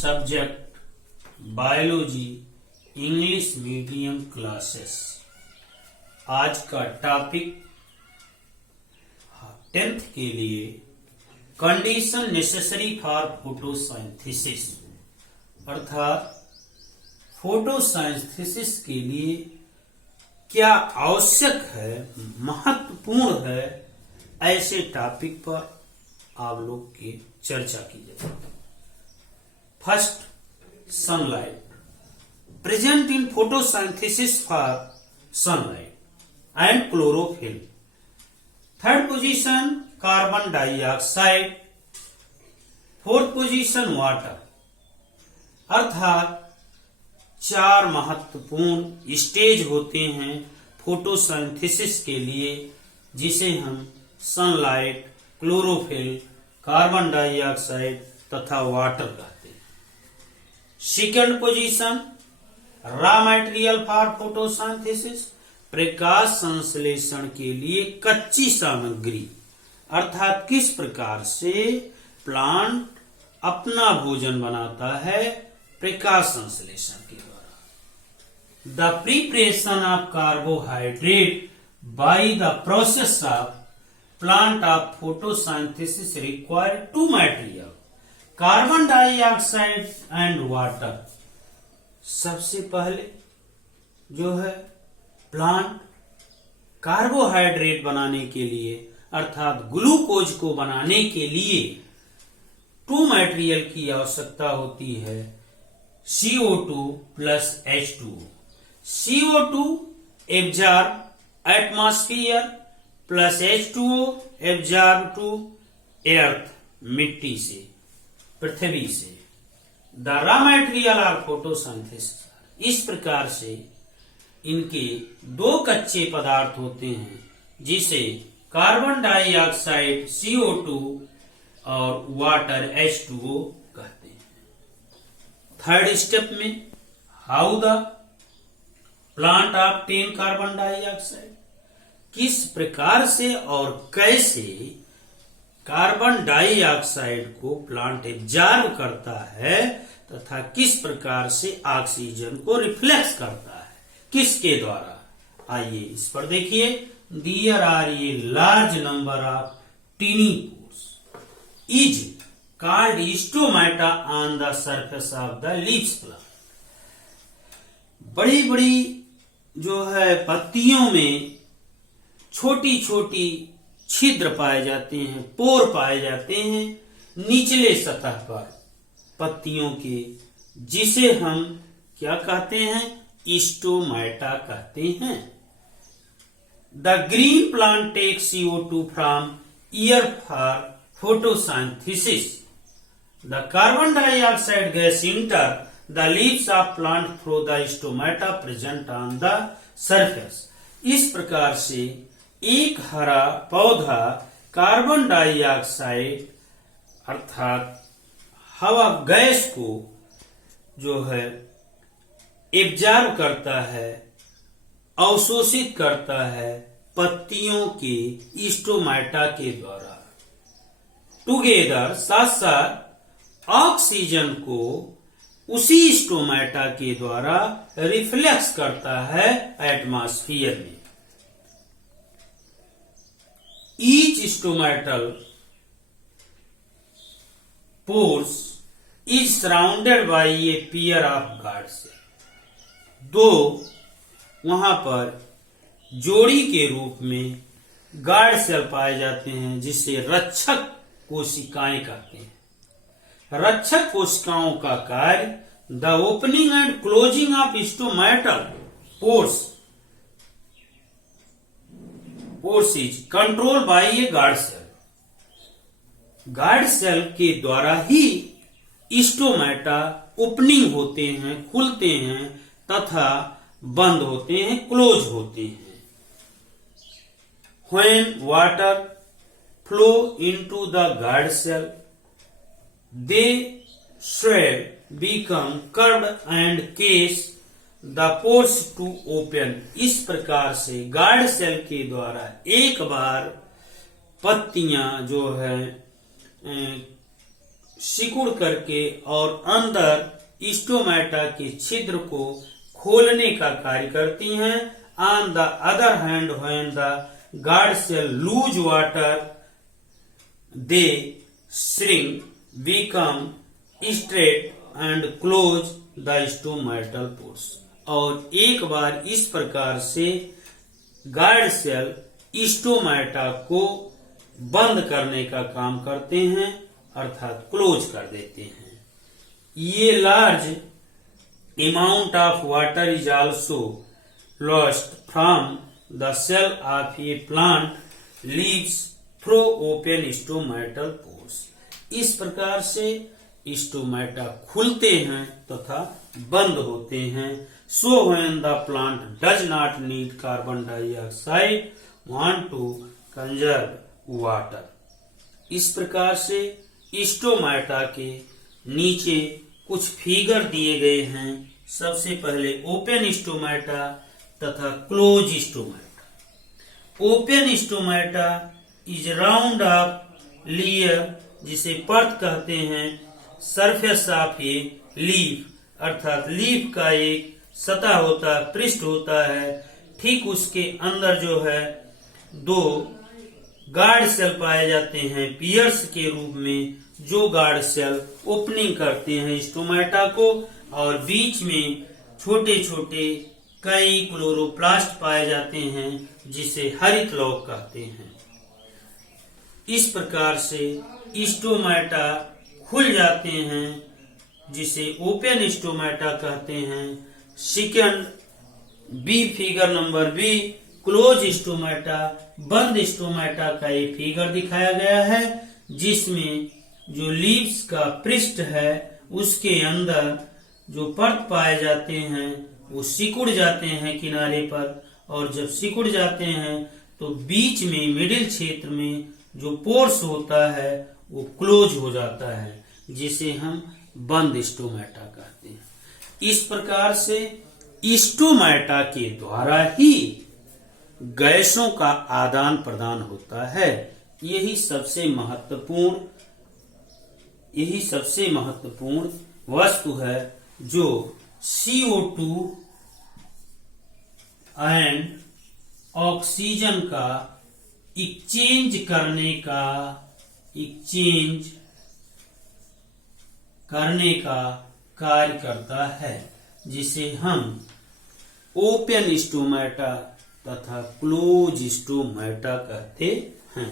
Subject biology English medium classes. आज का topic 10th के लिए कंडीशन नेसेसरी फॉर फोटोसिंथेसिस, अर्थात फोटोसिंथेसिस के लिए क्या आवश्यक है, महत्वपूर्ण है, ऐसे टॉपिक पर आप लोग की चर्चा की जाए। First, sunlight present in photosynthesis for sunlight and chlorophyll. Third position carbon dioxide. Fourth position water. अर्थात 4 महत्वपूर्ण स्टेज होते हैं फोटोसिंथेसिस के लिए, जिसे हम सनलाइट, क्लोरोफिल, कार्बन डाइऑक्साइड तथा वाटर कहते हैं। Second position raw material for photosynthesis, प्रकाश संश्लेषण के लिए कच्ची सामग्री, अर्थात किस प्रकार से प्लांट अपना भोजन बनाता है, प्रकाश संश्लेषण के द्वारा। The preparation of carbohydrate by the process of plant of photosynthesis require 2 material, carbon dioxide and water. सबसे पहले जो है प्लांट कार्बोहाइड्रेट बनाने के लिए, अर्थात ग्लूकोज को बनाने के लिए 2 मटेरियल की आवश्यकता होती है, CO2 plus H2O। CO2 absorb atmosphere plus H2O absorb to earth, मिट्टी से, पृथ्वी से। The raw material of photosynthesis, इस प्रकार से इनके 2 कच्चे पदार्थ होते हैं, जिसे कार्बन डाइऑक्साइड CO2 और वाटर H2O कहते हैं। थर्ड स्टेप में how the plant obtain carbon dioxide, किस प्रकार से और कैसे कार्बन डाइऑक्साइड को प्लांट एब्जॉर्ब करता है तथा किस प्रकार से ऑक्सीजन को रिफ्लेक्स करता है, किसके द्वारा। आइए इस पर देखिए। There are a large number of tiny pores is called stomata on the surface of the leaves plant. बड़ी बड़ी जो है पत्तियों में छोटी छोटी छिद्र पाए जाते हैं, पोर पाए जाते हैं निचले सतह पर पत्तियों के, जिसे हम क्या कहते हैं, स्टोमेटा कहते हैं। The green plant take CO2 from air for photosynthesis. The carbon dioxide gas enter the leaves of plant through the stomata present on the surface. इस प्रकार से एक हरा पौधा कार्बन डाइऑक्साइड अर्थात हवा गैस को जो है एब्जॉर्ब करता है, अवशोषित करता है पत्तियों के स्टोमेटा के द्वारा। टुगेदर, साथ साथ ऑक्सीजन को उसी स्टोमेटा के द्वारा रिफ्लेक्स करता है एटमॉस्फेयर में। Each stomatal pores is surrounded by a pair of guard cells। 2 वहां पर जोड़ी के रूप में गार्ड सेल पाए जाते हैं, जिसे रक्षक कोशिकाएं कहते हैं। रक्षक कोशिकाओं का कार्य the opening and closing of stomatal pores is control by a guard cell. Guard cell के द्वारा ही स्टोमेटा ओपनिंग होते हैं, खुलते हैं तथा बंद होते हैं, क्लोज होते हैं। When water flow into the guard cell they swell become curved and cause the pores to open. इस प्रकार से गार्ड सेल के द्वारा एक बार पत्तियां जो है सिकुड़ करके और अंदर स्टोमेटा के छिद्र को खोलने का कार्य करती हैं। On the other hand when the guard cell lose water they shrink become straight and close the stomatal pores. और एक बार इस प्रकार से गार्ड सेल स्टोमेटा को बंद करने का काम करते हैं, अर्थात क्लोज कर देते हैं। ये large amount of water is also lost from the cell of a plant leaves through open stomatal pores. इस प्रकार से स्टोमेटा खुलते हैं तथा बंद होते हैं। So when the plant does not need carbon dioxide want to conserve water. इस प्रकार से स्टोमेटा के नीचे कुछ फिगर दिए गए हैं। सबसे पहले ओपन स्टोमेटा तथा close stomata. Open stomata is round of layer, जिसे परत कहते हैं, सरफेस ऑफ ए लीफ, अर्थात लीफ का एक सतह होता है, पृष्ठ होता है। ठीक उसके अंदर जो है दो गार्ड सेल पाए जाते हैं पियर्स के रूप में, जो गार्ड सेल ओपनिंग करते हैं स्टोमेटा को, और बीच में छोटे छोटे कई क्लोरोप्लास्ट पाए जाते हैं जिसे हरित लौक कहते हैं। इस प्रकार से स्टोमेटा खुल जाते हैं जिसे ओपन स्टोमेटा कहते हैं। Second B, figure number B, close stomata, बंद स्टोमेटा का एक फिगर दिखाया गया है, जिसमें जो लीव्स का पृष्ठ है उसके अंदर जो परत पाए जाते हैं वो सिकुड़ जाते हैं किनारे पर, और जब सिकुड़ जाते हैं तो बीच में मिडिल क्षेत्र में जो पोर्स होता है वो क्लोज हो जाता है, जिसे हम बंद स्टोमेटा कहते हैं। इस प्रकार से स्टोमेटा के द्वारा ही गैसों का आदान प्रदान होता है। यही सबसे महत्वपूर्ण वस्तु है जो CO2 एंड ऑक्सीजन का एक्सचेंज करने का कार्य करता है, जिसे हम ओपन स्टोमेटा तथा क्लोज स्टोमेटा कहते हैं।